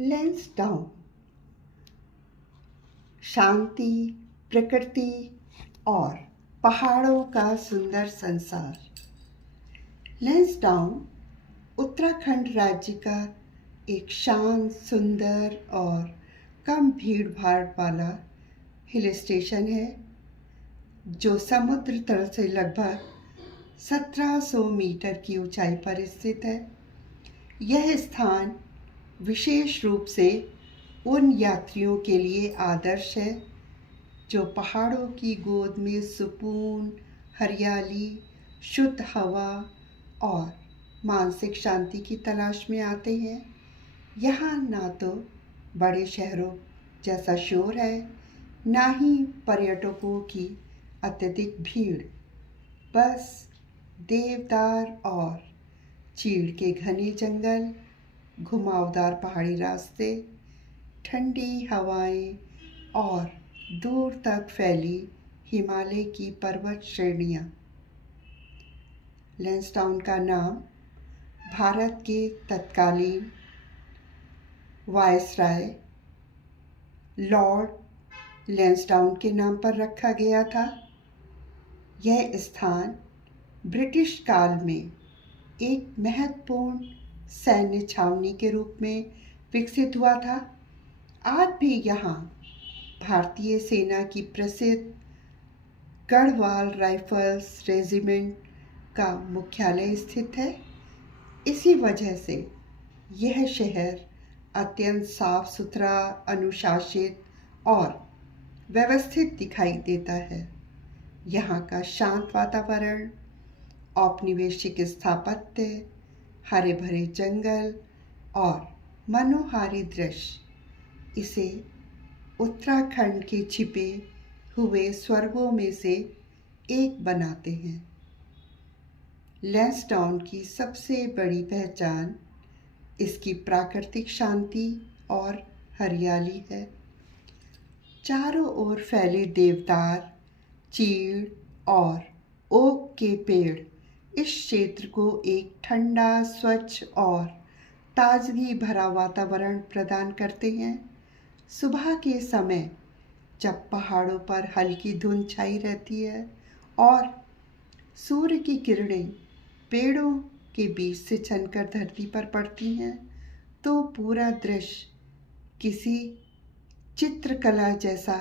लैंसडाउन शांति, प्रकृति और पहाड़ों का सुंदर संसार। लैंसडाउन उत्तराखंड राज्य का एक शांत, सुंदर और कम भीड़ भाड़ वाला हिल स्टेशन है जो समुद्र तल से लगभग 1700 मीटर की ऊंचाई पर स्थित है। यह स्थान विशेष रूप से उन यात्रियों के लिए आदर्श है जो पहाड़ों की गोद में सुकून, हरियाली, शुद्ध हवा और मानसिक शांति की तलाश में आते हैं। यहाँ ना तो बड़े शहरों जैसा शोर है, ना ही पर्यटकों की अत्यधिक भीड़। बस देवदार और चीड़ के घने जंगल, घुमावदार पहाड़ी रास्ते, ठंडी हवाएं और दूर तक फैली हिमालय की पर्वत श्रेणियां। लैंसडाउन का नाम भारत के तत्कालीन वायसराय लॉर्ड लैंसडाउन के नाम पर रखा गया था। यह स्थान ब्रिटिश काल में एक महत्वपूर्ण सैन्य छावनी के रूप में विकसित हुआ था। आज भी यहाँ भारतीय सेना की प्रसिद्ध गढ़वाल राइफल्स रेजिमेंट का मुख्यालय स्थित है। इसी वजह से यह शहर अत्यंत साफ सुथरा, अनुशासित और व्यवस्थित दिखाई देता है। यहाँ का शांत वातावरण, औपनिवेशिक स्थापत्य, हरे भरे जंगल और मनोहारी दृश्य इसे उत्तराखंड के छिपे हुए स्वर्गों में से एक बनाते हैं। लैंसडाउन की सबसे बड़ी पहचान इसकी प्राकृतिक शांति और हरियाली है। चारों ओर फैले देवदार, चीड़ और ओक के पेड़ इस क्षेत्र को एक ठंडा, स्वच्छ और ताजगी भरा वातावरण प्रदान करते हैं। सुबह के समय जब पहाड़ों पर हल्की धुंध छाई रहती है और सूर्य की किरणें पेड़ों के बीच से छनकर धरती पर पड़ती हैं, तो पूरा दृश्य किसी चित्रकला जैसा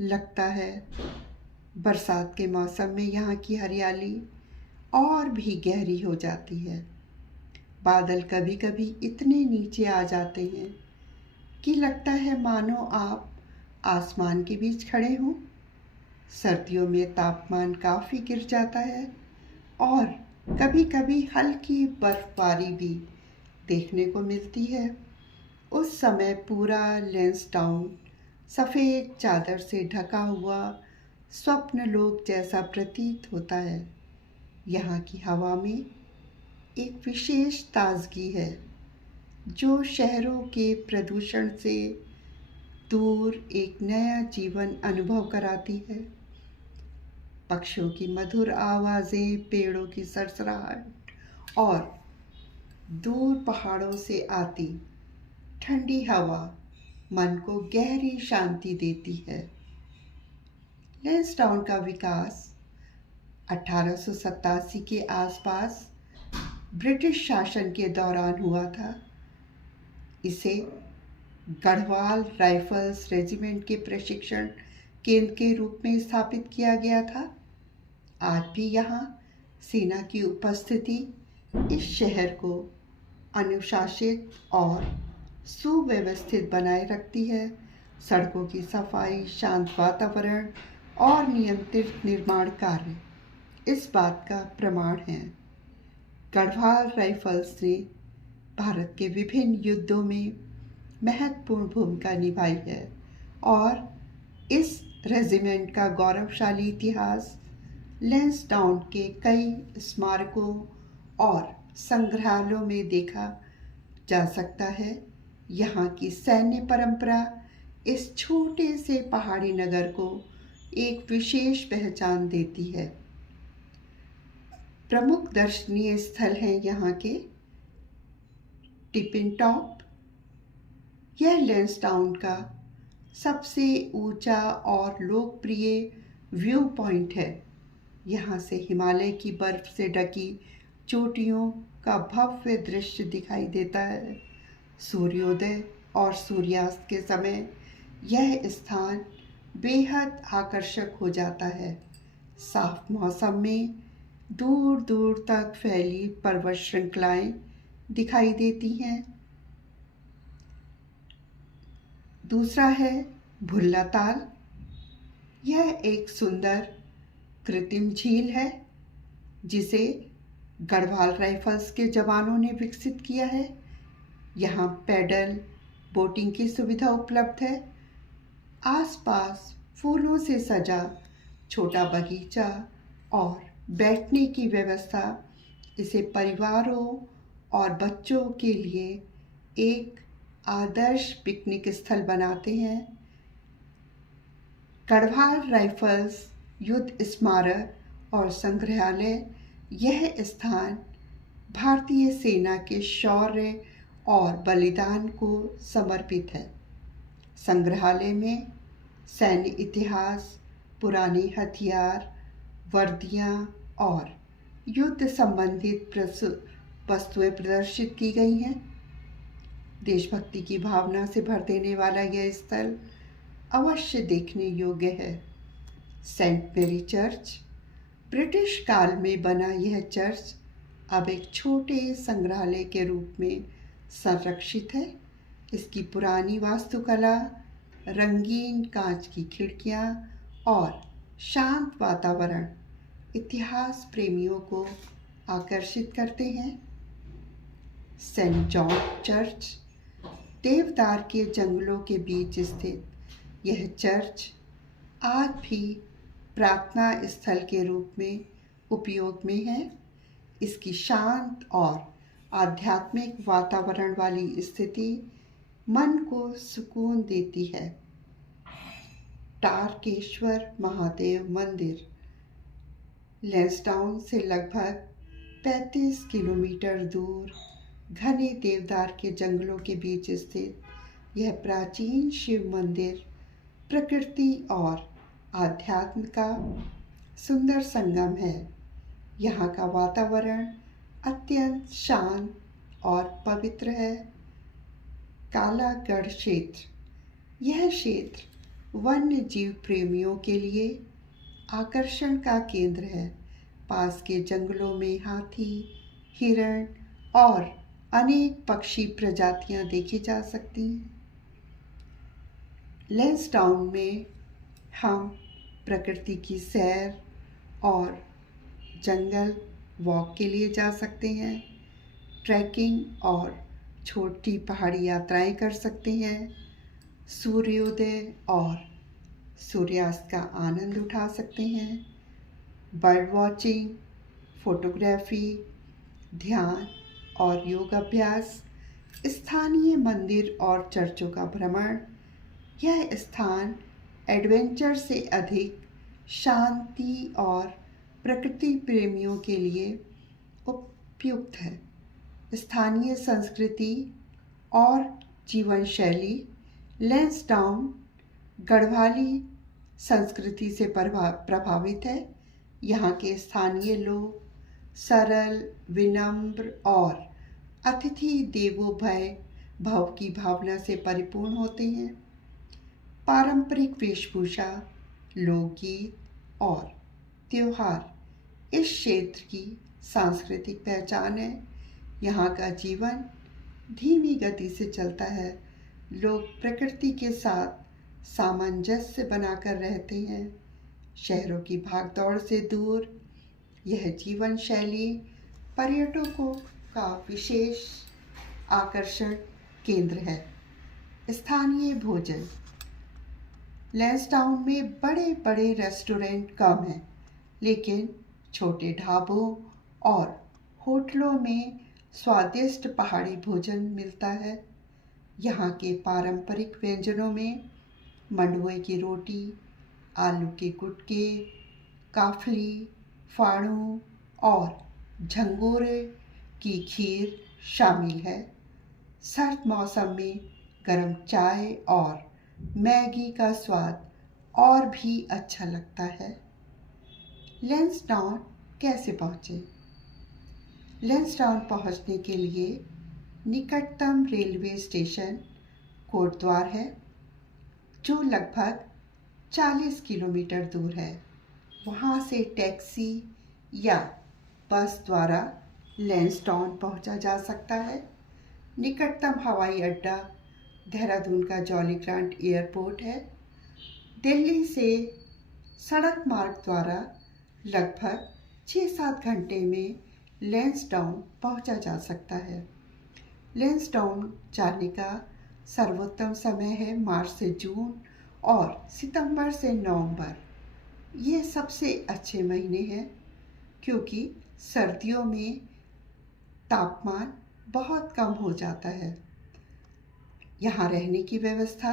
लगता है। बरसात के मौसम में यहाँ की हरियाली और भी गहरी हो जाती है। बादल कभी कभी इतने नीचे आ जाते हैं कि लगता है मानो आप आसमान के बीच खड़े हों। सर्दियों में तापमान काफ़ी गिर जाता है और कभी कभी हल्की बर्फबारी भी देखने को मिलती है। उस समय पूरा लैंसडाउन सफ़ेद चादर से ढका हुआ स्वप्न लोक जैसा प्रतीत होता है। यहाँ की हवा में एक विशेष ताजगी है जो शहरों के प्रदूषण से दूर एक नया जीवन अनुभव कराती है। पक्षियों की मधुर आवाज़ें, पेड़ों की सरसराहट और दूर पहाड़ों से आती ठंडी हवा मन को गहरी शांति देती है। लैंसडाउन का विकास 1887 के आसपास ब्रिटिश शासन के दौरान हुआ था। इसे गढ़वाल राइफल्स रेजिमेंट के प्रशिक्षण केंद्र के रूप में स्थापित किया गया था। आज भी यहाँ सेना की उपस्थिति इस शहर को अनुशासित और सुव्यवस्थित बनाए रखती है। सड़कों की सफाई, शांत वातावरण और नियंत्रित निर्माण कार्य इस बात का प्रमाण है। गढ़वाल राइफल्स ने भारत के विभिन्न युद्धों में महत्वपूर्ण भूमिका निभाई है और इस रेजिमेंट का गौरवशाली इतिहास लैंसडाउन के कई स्मारकों और संग्रहालयों में देखा जा सकता है। यहाँ की सैन्य परंपरा इस छोटे से पहाड़ी नगर को एक विशेष पहचान देती है। प्रमुख दर्शनीय स्थल हैं यहाँ के टिपिन टॉप, यह लैंसडाउन का सबसे ऊंचा और लोकप्रिय व्यू पॉइंट है। यहाँ से हिमालय की बर्फ से ढकी चोटियों का भव्य दृश्य दिखाई देता है। सूर्योदय और सूर्यास्त के समय यह स्थान बेहद आकर्षक हो जाता है। साफ मौसम में दूर दूर तक फैली पर्वत श्रृंखलाएं दिखाई देती हैं। दूसरा है भुल्ला ताल। यह एक सुंदर कृत्रिम झील है जिसे गढ़वाल राइफल्स के जवानों ने विकसित किया है। यहाँ पैडल बोटिंग की सुविधा उपलब्ध है। आसपास फूलों से सजा छोटा बगीचा और बैठने की व्यवस्था इसे परिवारों और बच्चों के लिए एक आदर्श पिकनिक स्थल बनाते हैं। गढ़वाल राइफल्स युद्ध स्मारक और संग्रहालय, यह स्थान भारतीय सेना के शौर्य और बलिदान को समर्पित है। संग्रहालय में सैन्य इतिहास, पुराने हथियार, वर्दियाँ और युद्ध संबंधित वस्तुएं प्रदर्शित की गई हैं। देशभक्ति की भावना से भर देने वाला यह स्थल अवश्य देखने योग्य है। सेंट मेरी चर्च, ब्रिटिश काल में बना यह चर्च अब एक छोटे संग्रहालय के रूप में संरक्षित है। इसकी पुरानी वास्तुकला, रंगीन कांच की खिड़कियां और शांत वातावरण इतिहास प्रेमियों को आकर्षित करते हैं। सेंट जॉन चर्च, देवदार के जंगलों के बीच स्थित यह चर्च आज भी प्रार्थना स्थल के रूप में उपयोग में है। इसकी शांत और आध्यात्मिक वातावरण वाली स्थिति मन को सुकून देती है। तारकेश्वर महादेव मंदिर, लैंसडाउन से लगभग 35 किलोमीटर दूर घने देवदार के जंगलों के बीच स्थित यह प्राचीन शिव मंदिर प्रकृति और आध्यात्म का सुंदर संगम है। यहाँ का वातावरण अत्यंत शांत और पवित्र है। कालागढ़ क्षेत्र, यह क्षेत्र वन्य जीव प्रेमियों के लिए आकर्षण का केंद्र है। पास के जंगलों में हाथी, हिरण और अनेक पक्षी प्रजातियां देखी जा सकती हैं। लैंसडाउन में हम प्रकृति की सैर और जंगल वॉक के लिए जा सकते हैं। ट्रैकिंग और छोटी पहाड़ी यात्राएं कर सकते हैं। सूर्योदय और सूर्यास्त का आनंद उठा सकते हैं। बर्ड वॉचिंग, फोटोग्राफी, ध्यान और योग अभ्यास, स्थानीय मंदिर और चर्चों का भ्रमण। यह स्थान एडवेंचर से अधिक शांति और प्रकृति प्रेमियों के लिए उपयुक्त है। स्थानीय संस्कृति और जीवन शैली, लैंसडाउन गढ़वाली संस्कृति से प्रभावित है। यहाँ के स्थानीय लोग सरल, विनम्र और अतिथि देवो भव की भावना से परिपूर्ण होते हैं। पारंपरिक वेशभूषा, लोकगीत और त्योहार इस क्षेत्र की सांस्कृतिक पहचान है। यहाँ का जीवन धीमी गति से चलता है। लोग प्रकृति के साथ सामंजस्य बनाकर रहते हैं। शहरों की भागदौड़ से दूर यह जीवन शैली पर्यटकों का विशेष आकर्षण केंद्र है। स्थानीय भोजन, लैंसडाउन में बड़े बड़े रेस्टोरेंट कम हैं, लेकिन छोटे ढाबों और होटलों में स्वादिष्ट पहाड़ी भोजन मिलता है। यहाँ के पारंपरिक व्यंजनों में मंडुए की रोटी, आलू के गुटके, काफली, फाड़ू और झंगोरे की खीर शामिल है। सर्द मौसम में गर्म चाय और मैगी का स्वाद और भी अच्छा लगता है। लैंसडाउन कैसे पहुँचे? लैंसडाउन पहुँचने के लिए निकटतम रेलवे स्टेशन कोटद्वार है, जो लगभग 40 किलोमीटर दूर है। वहाँ से टैक्सी या बस द्वारा लैंसडाउन पहुँचा जा सकता है। निकटतम हवाई अड्डा देहरादून का जॉली ग्रांट एयरपोर्ट है। दिल्ली से सड़क मार्ग द्वारा लगभग 6-7 घंटे में लैंसडाउन पहुँचा जा सकता है। लैंसडाउन जाने का सर्वोत्तम समय है मार्च से जून और सितंबर से नवंबर। ये सबसे अच्छे महीने हैं क्योंकि सर्दियों में तापमान बहुत कम हो जाता है। यहाँ रहने की व्यवस्था,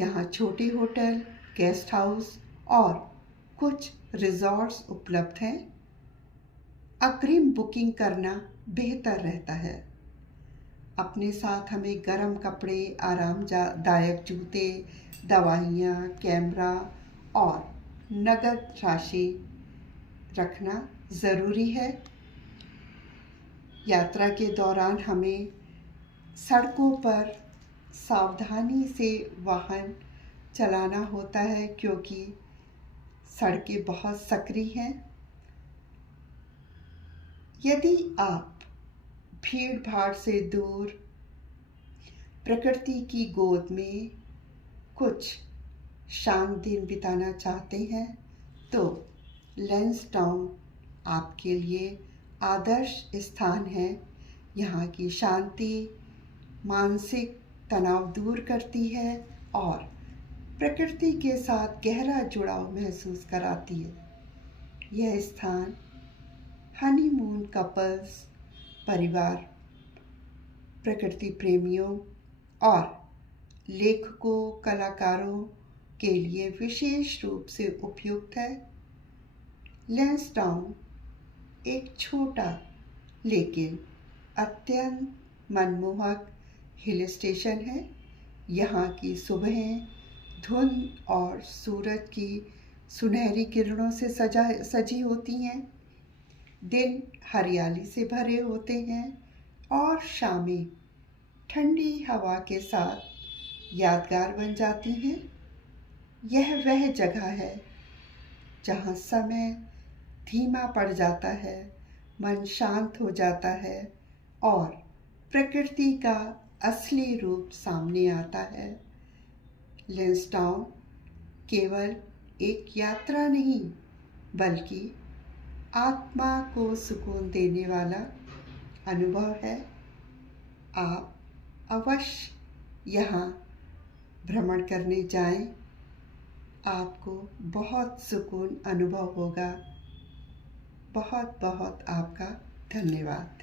यहाँ छोटे होटल, गेस्ट हाउस और कुछ रिजॉर्ट्स उपलब्ध हैं। अग्रिम बुकिंग करना बेहतर रहता है। अपने साथ हमें गर्म कपड़े, आरामदायक जूते, दवाइयाँ, कैमरा और नगद राशि रखना ज़रूरी है। यात्रा के दौरान हमें सड़कों पर सावधानी से वाहन चलाना होता है क्योंकि सड़कें बहुत सकरी हैं। यदि आप भीड़ भाड़ से दूर प्रकृति की गोद में कुछ शांत दिन बिताना चाहते हैं तो लैंसडाउन आपके लिए आदर्श स्थान है। यहाँ की शांति मानसिक तनाव दूर करती है और प्रकृति के साथ गहरा जुड़ाव महसूस कराती है। यह स्थान हनीमून कपल्स, परिवार, प्रकृति प्रेमियों और लेखकों, कलाकारों के लिए विशेष रूप से उपयुक्त है। लैंसडाउन एक छोटा लेकिन अत्यंत मनमोहक हिल स्टेशन है। यहाँ की सुबहें धुंध और सूरज की सुनहरी किरणों से सजी होती हैं। दिन हरियाली से भरे होते हैं और शामें ठंडी हवा के साथ यादगार बन जाती हैं। यह वह जगह है जहाँ समय धीमा पड़ जाता है, मन शांत हो जाता है और प्रकृति का असली रूप सामने आता है। लैंसडाउन केवल एक यात्रा नहीं बल्कि आत्मा को सुकून देने वाला अनुभव है। आप अवश्य यहाँ भ्रमण करने जाएं, आपको बहुत सुकून अनुभव होगा। बहुत बहुत आपका धन्यवाद।